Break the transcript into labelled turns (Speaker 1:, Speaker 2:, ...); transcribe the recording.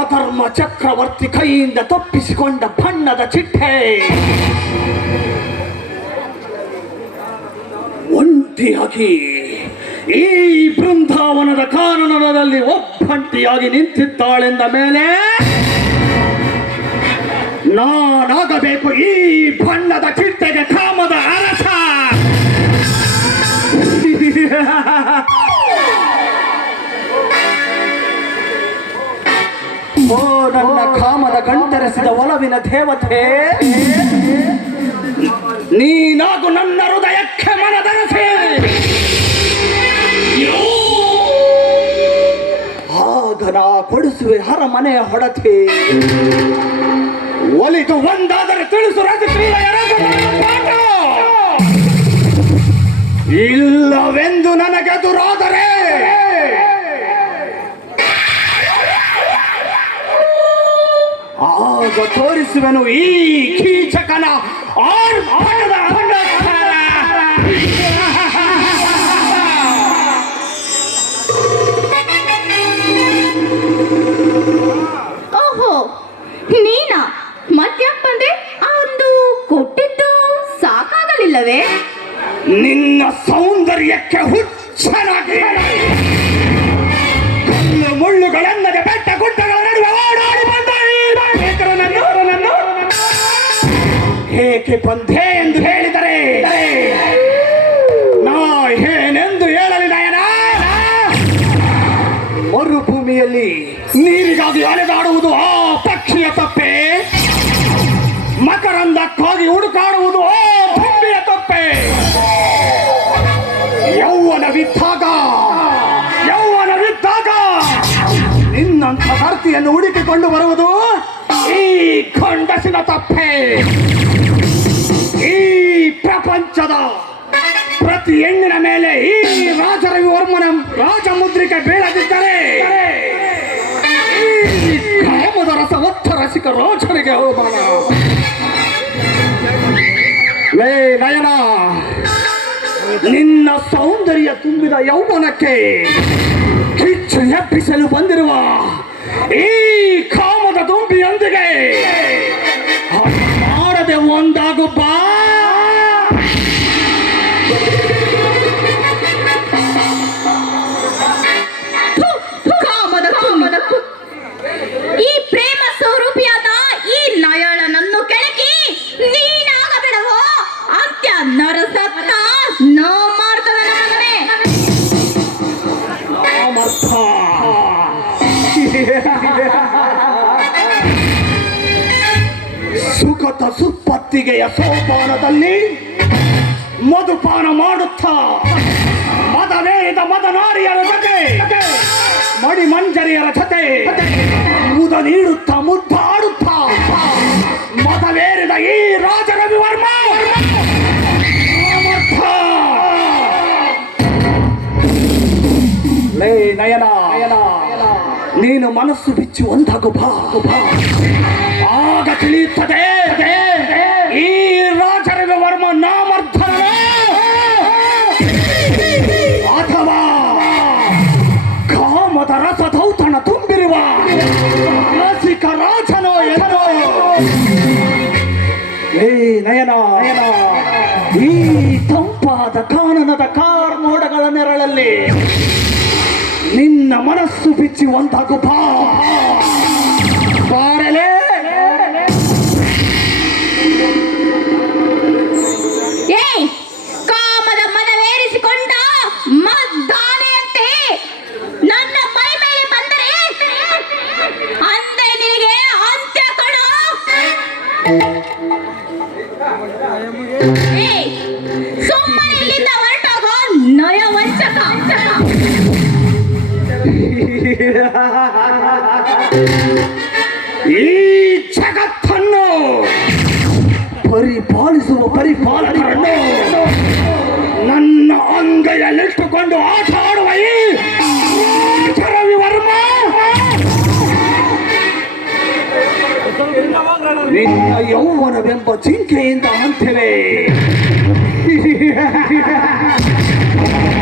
Speaker 1: ಅಧರ್ಮ ಚಕ್ರವರ್ತಿ ಕೈಯಿಂದ ತಪ್ಪಿಸಿಕೊಂಡ ಬಣ್ಣದ ಚಿಟ್ಟೆ. ಒಂಟಿಯಾಗಿ ಈ ಬೃಂದಾವನದ ಕಾನನದಲ್ಲಿ ಒಬ್ಬಂಟಿಯಾಗಿ ನಿಂತಿದ್ದಾಳೆಂದ ಮೇಲೆ ನಾನಾಗಬೇಕು ಈ ಬಣ್ಣದ ಚಿಟ್ಟೆಗೆ ಕಾಮದ ಅರಸ. ಗಂಟರಿಸಿದ ಒಲವಿನ ದೇವತೆ, ನೀನಾಗು ನನ್ನ ಹೃದಯಕ್ಕೆ ಮನದರಸೆ ಆಗ ನಾ ಕೊಡಿಸುವೆ ಹರಮನೆಯ ಹೊಡತೆ. ಒಲಿದು ಒಂದಾದರೆ ತಿಳಿಸು ಇಲ್ಲವೆಂದು ನನಗೆದುರಾದರೆ ಆಗ ತೋರಿಸುವೆನು ಈ ಕೀಚಕನ ಆರ್ಭಟದ.
Speaker 2: ಓಹೋ ನೀನಾ ಮತ್ತೆ ಬಂದೆ ಆ ಒಂದು ಕೊಟ್ಟಿದ್ದು ಸಾಕಾಗಲಿಲ್ಲವೇ
Speaker 1: ನಿನ್ನ ಸೌಂದರ್ಯಕ್ಕೆ ಹೇಗೆ ಬಂದೆ ಎಂದು ಹೇಳಿದರೆ? ನಾ ಏನೆಂದು ಹೇಳಲಿ ನಯನ. ಮರುಭೂಮಿಯಲ್ಲಿ ನೀರಿಗಾಗಿ ಅಲೆದಾಡುವುದು ಆ ಪಕ್ಷಿಯ ತಪ್ಪೆ? ಮಕರಂದಕ್ಕಾಗಿ ಹುಡುಕಾಡುವುದು ಆ ಭೂಮಿಯ ತಪ್ಪೆ? ಯೌವನವಿದ್ದಾಗ ಯೌವನವಿದ್ದಾಗ ನಿನ್ನಂಥ ಭರ್ತಿಯನ್ನು ಹುಡುಕಿಕೊಂಡು ಬರುವುದು ಈ ಖಂಡಸಿನ ತಪ್ಪೆ? ಈ ಪ್ರಪಂಚದ ಪ್ರತಿ ಹೆಣ್ಣಿನ ಮೇಲೆ ಈ ರಾಜರವಿವರ್ಮನ ರಾಜಮುದ್ರಿಕೆ ಬೀಳದಿದ್ದರೆ ಕಾಮದ ರಸ ಒತ್ತ ರಸಿಕ ರೋಚನೆಗೆ ಅವಮಾನ. ಲೇ ನಯನ, ನಿನ್ನ ಸೌಂದರ್ಯ ತುಂಬಿದ ಯೌವನಕ್ಕೆ ಕಿಚ್ಚು ಎಬ್ಬಿಸಲು ಬಂದಿರುವ ಈ ಕಾಮದ ದುಂಬಿಯೊಂದಿಗೆ ಮಾಡದೆ ಒಂದಾಗು ಸುಖತ ಸುಪ್ಪತ್ತಿಗೆಯ ಸೋಪಾನದಲ್ಲಿ ಮಧುಪಾನ ಮಾಡುತ್ತಾ ಮದವೇದ ಮದನಾರಿಯರ ಜೊತೆ ಮಡಿ ಮಂಜರಿಯರ ಜೊತೆ ಮುದ ನೀಡುತ್ತಾ, ಮುದ್ದಾಡುತ್ತಾ, ಮದವೇರಿದ ಈ ರಾಜ ವರ್ಮ ಲೇ ನಯನ. ನೀನು ಮನಸ್ಸು ಬಿಚ್ಚು ಒಂದಾಗು ಬಾ. ಬಾ. ಆಗ ತಿಳಿಯುತ್ತದೆ. ಈ ರಾಜರವ ವರ್ಮ ನಾಮರ್ಥ ಅಥವಾ ಕಾಮದ ರಸ ಧೌತಣ ತುಂಬಿರುವ ರಸಿಕ ರಾಜನೋ ಏ ನಯನ, ಈ ತಂಪಾದ ಕಾನನದ ಕಾರ್ ಮೋಡಗಳ ನೆರಳಲ್ಲಿ ನಿನ್ನ ಮನಸ್ಸು ಬಿಚ್ಚಿ ಒಂದಾಗು ಬಾ. ಬಾರಲೇ.
Speaker 2: ಏಯ್ ಕಾಮದ ಮನವೇರಿಸಿಕೊಂಡ ಮದ್ದಾನೆಯಂತೆ ನನ್ನ ಮೈ ಮೇಲೆ ಬಂದರೆ ಅಂದೆ ನಿನಗೆ ಅಂತ್ಯ ಕೊಡ. ಏಯ್
Speaker 1: ಈ ಜಗತ್ತನ್ನು ಪರಿಪಾಲಿಸುವ ಪರಿಪಾಲಕರನ್ನು ನನ್ನ ಅಂಗೈಯಲ್ಲಿಟ್ಟುಕೊಂಡು ಆಟ ಆಡುವ ಈ ರವಿ ವರ್ಮ ನಿನ್ನ ಯೌವನವೆಂಬ ಜಿಂಕೆಯಿಂದ ಅಂತಿವೆ